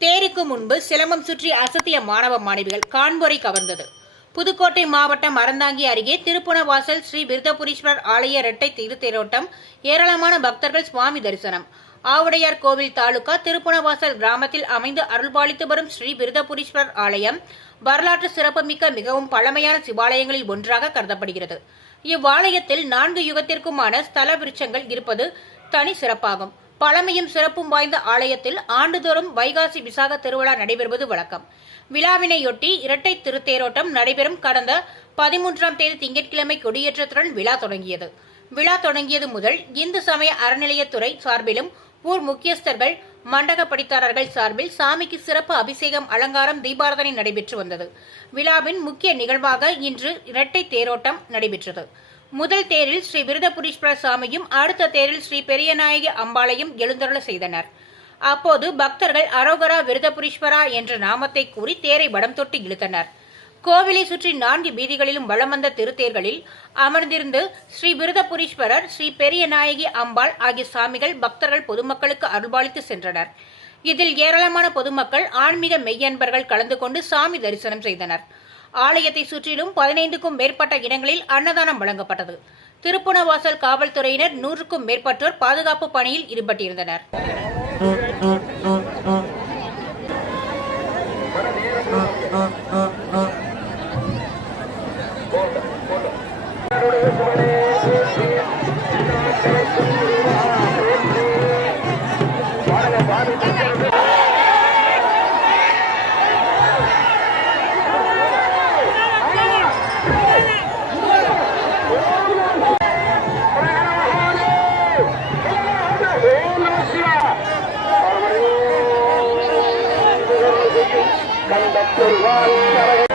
தேருக்கு முன்பு சிலம்பம் சுற்றி அசத்திய மாணவ மாணவிகள் காண்போரை கவர்ந்தது. புதுக்கோட்டை மாவட்டம் அறந்தாங்கி அருகே திருப்புணவாசல் ஸ்ரீ விருதபுரீஸ்வரர் ஆலய இரட்டை திருத்தேரோட்டம். ஏராளமான பக்தர்கள் சுவாமி தரிசனம். ஆவுடையார் கோவில் தாலுகா திருப்புணவாசல் கிராமத்தில் அமைந்து அருள்பாலித்து வரும் ஸ்ரீ விருதபுரீஸ்வரர் ஆலயம் வரலாற்று சிறப்புமிக்க மிகவும் பழமையான சிவாலயங்களில் ஒன்றாக கருதப்படுகிறது. இவ்வாலயத்தில் 4 யுகத்திற்குமான ஸ்தல விருட்சங்கள் இருப்பது தனி சிறப்பாகும். பழமையும் சிறப்பும் வாய்ந்த ஆலயத்தில் ஆண்டுதோறும் வைகாசி விசாக திருவிழா நடைபெறுவது வழக்கம். விழாவினையொட்டி இரட்டை திருத்தேரோட்டம் நடைபெறும். கடந்த 13ஆம் தேதி திங்கட்கிழமை கொடியேற்றத்துடன் விழா தொடங்கியது. விழா தொடங்கியது முதல் இந்து சமய அறநிலையத்துறை சார்பிலும் ஊர் முக்கியஸ்தர்கள் மண்டக படித்தாரர்கள் சார்பில் சாமிக்கு சிறப்பு அபிஷேகம், அலங்காரம், தீபாராதனை நடைபெற்று வந்தது. விழாவின் முக்கிய நிகழ்வாக இன்று இரட்டை தேரோட்டம் நடைபெற்றது. முதல் தேரில் ஸ்ரீ விருதபுரீஸ்வரர் சாமியும் அடுத்த தேரில் ஸ்ரீ பெரியநாயகி அம்பாளையும் எழுந்தருள செய்தனர். அப்போது பக்தர்கள் அரோகரா விருதபுரீஸ்வரா என்ற நாமத்தை கூறி தேரை வடம் தொட்டு இழுத்தனர். கோவிலை சுற்றி 4 வீதிகளிலும் வலம் வந்த திருத்தேர்களில் அமர்ந்திருந்து ஸ்ரீ விருதபுரீஸ்வரர், ஸ்ரீ பெரியநாயகி அம்பாள் ஆகிய சாமிகள் பக்தர்கள் பொதுமக்களுக்கு அருள்பாலித்து சென்றனர். இதில் ஏராளமான பொதுமக்கள், ஆன்மீக மெய்யன்பர்கள் கலந்து கொண்டு சாமி தரிசனம் செய்தனர். ஆலயத்தை சுற்றிலும் 15க்கும் மேற்பட்ட இடங்களில் அன்னதானம் வழங்கப்பட்டது. திருப்புணவாசல் காவல்துறையினர் 100க்கும் மேற்பட்டோர் பாதுகாப்பு பணியில் ஈடுபட்டிருந்தனர். கண்டத்துள்ளால்